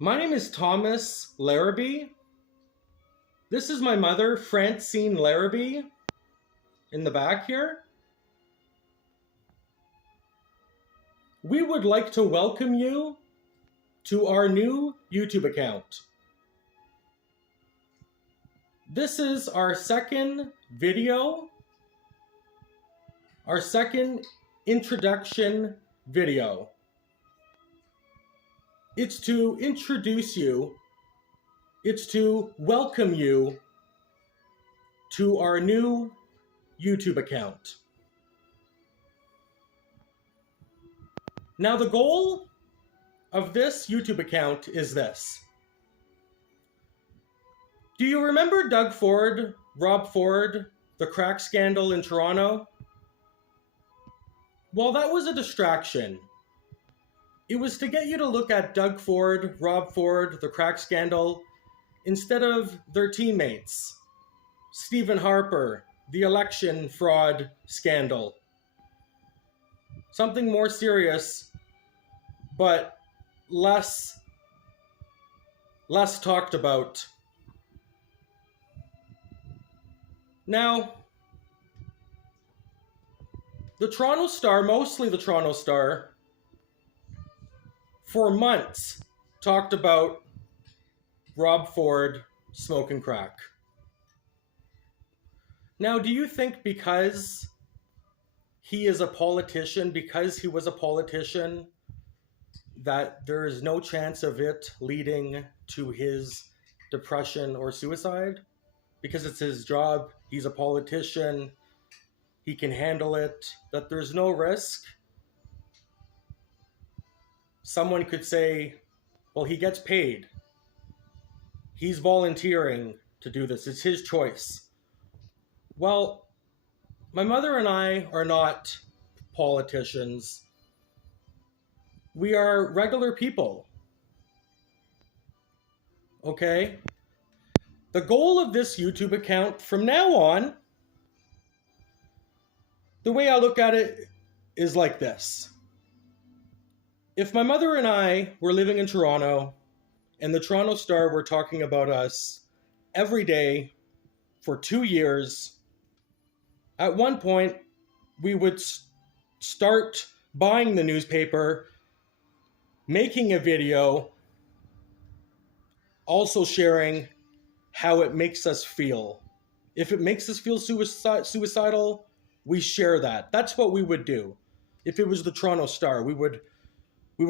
My name is Thomas Larrabee. This is my mother, Francine Larrabee, in the back here. We would like to welcome you to our new YouTube account. This is our second video, our second introduction video. It's to introduce you, it's to welcome you to our new YouTube account. Now, the goal of this YouTube account is this. Do you remember Doug Ford, Rob Ford, the crack scandal in Toronto? Well, that was a distraction. It was to get you to look at Doug Ford, Rob Ford, the crack scandal, instead of their teammates. Stephen Harper, the election fraud scandal. Something more serious, but less talked about. Now, the Toronto Star, mostly the Toronto Star, for months talked about Rob Ford smoking crack. Now, do you think because he is a politician, because he was a politician, that there is no chance of it leading to his depression or suicide? Because it's his job, he's a politician, he can handle it, that there's no risk? Someone could say, well, he gets paid. He's volunteering to do this. It's his choice. Well, my mother and I are not politicians. We are regular people. Okay? The goal of this YouTube account from now on, the way I look at it is like this. If my mother and I were living in Toronto and the Toronto Star were talking about us every day for 2 years, at one point we would start buying the newspaper, making a video, also sharing how it makes us feel. If it makes us feel suicidal, we share that. That's what we would do. If it was the Toronto Star, we would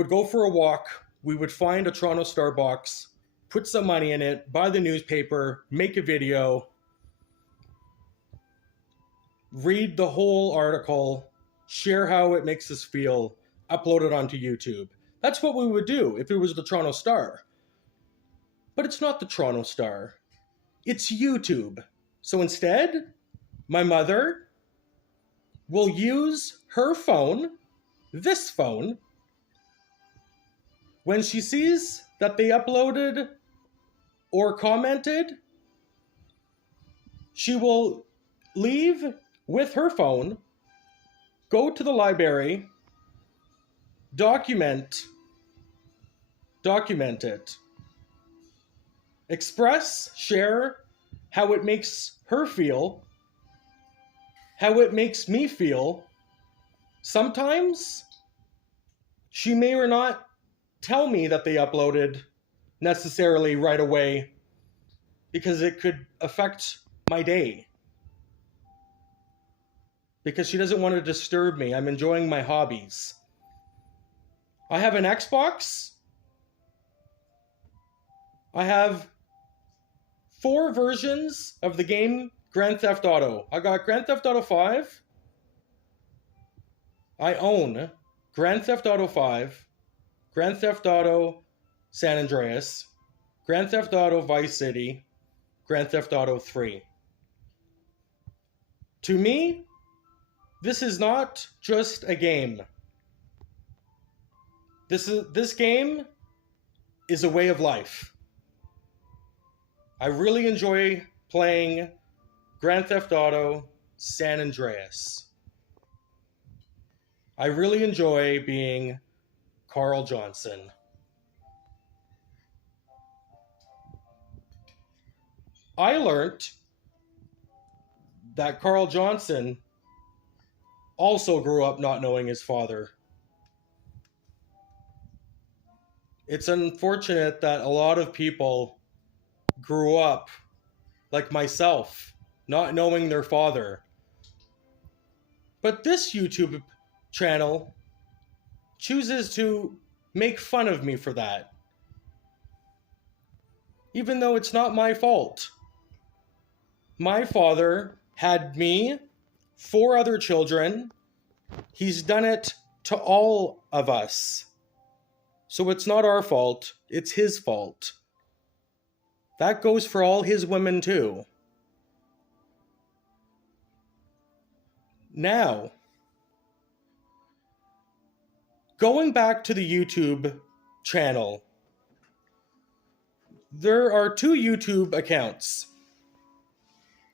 go for a walk, we would find a Toronto Star box, put some money in it, buy the newspaper, make a video, read the whole article, share how it makes us feel, upload it onto YouTube. That's what we would do if it was the Toronto Star. But it's not the Toronto Star. It's YouTube. So instead, my mother will use her phone, this phone, when she sees that they uploaded or commented, she will leave with her phone, go to the library, document it, express, share how it makes her feel, how it makes me feel. Sometimes she may or not tell me that they uploaded necessarily right away because it could affect my day. Because she doesn't want to disturb me. I'm enjoying my hobbies. I have an Xbox. I have 4 versions of the game Grand Theft Auto. I got Grand Theft Auto 5. I own Grand Theft Auto 5, Grand Theft Auto San Andreas, Grand Theft Auto Vice City, Grand Theft Auto 3. To me, this is not just a game. This game is a way of life. I really enjoy playing Grand Theft Auto San Andreas. I really enjoy being Carl Johnson. I learned that Carl Johnson also grew up not knowing his father. It's unfortunate that a lot of people grew up, like myself, not knowing their father. But this YouTube channel chooses to make fun of me for that, even though it's not my fault. My father had me, 4 other children. He's done it to all of us. So it's not our fault, it's his fault. That goes for all his women too. Now, going back to the YouTube channel, there are 2 YouTube accounts.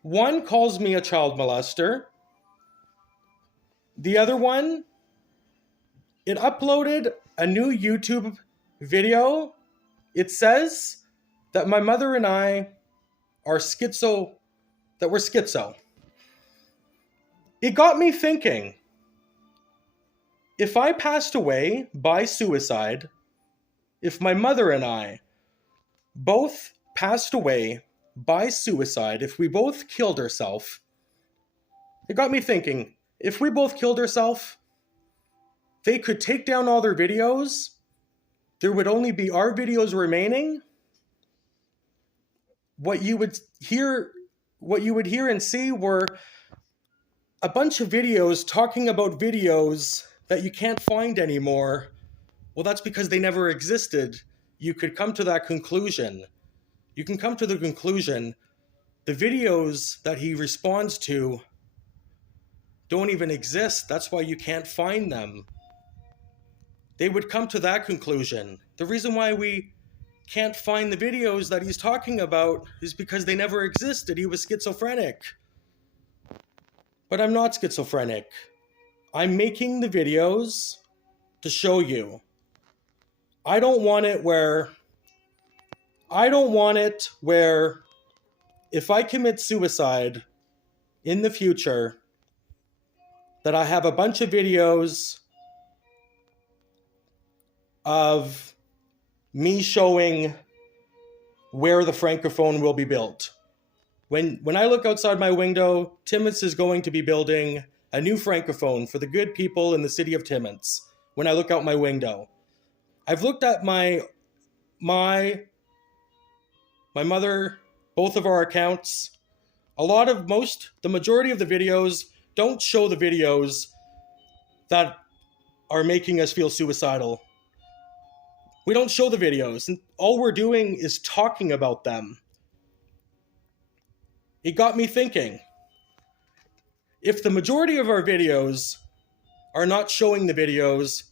One calls me a child molester. The other one, it uploaded a new YouTube video. It says that my mother and I are schizo. It got me thinking, if I passed away by suicide, if my mother and I both passed away by suicide, if we both killed ourselves, it got me thinking, if we both killed ourselves, they could take down all their videos, there would only be our videos remaining. What you would hear and see were a bunch of videos talking about videos that you can't find anymore. Well, that's because they never existed. You could come to that conclusion. You can come to the conclusion the videos that he responds to don't even exist. That's why you can't find them. They would come to that conclusion. The reason why we can't find the videos that he's talking about is because they never existed. He was schizophrenic. But I'm not schizophrenic. I'm making the videos to show you. I don't want it where if I commit suicide in the future, that I have a bunch of videos of me showing where the Francophone will be built. When I look outside my window, Timmins is going to be building a new Francophone for the good people in the city of Timmins. When I look out my window, I've looked at my mother, both of our accounts. The majority of the videos don't show the videos that are making us feel suicidal. We don't show the videos, and all we're doing is talking about them. It got me thinking, if the majority of our videos are not showing the videos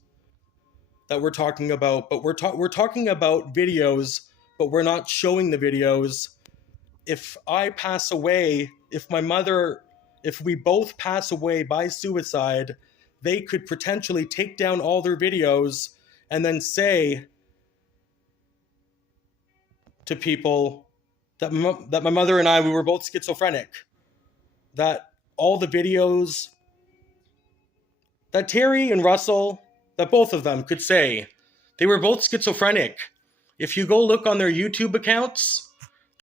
that we're talking about, but we're talking about videos, but we're not showing the videos, if I pass away, if we both pass away by suicide, they could potentially take down all their videos and then say to people that my mother and I, we were both schizophrenic. That all the videos that Terry and Russell, that both of them could say they were both schizophrenic. If you go look on their YouTube accounts,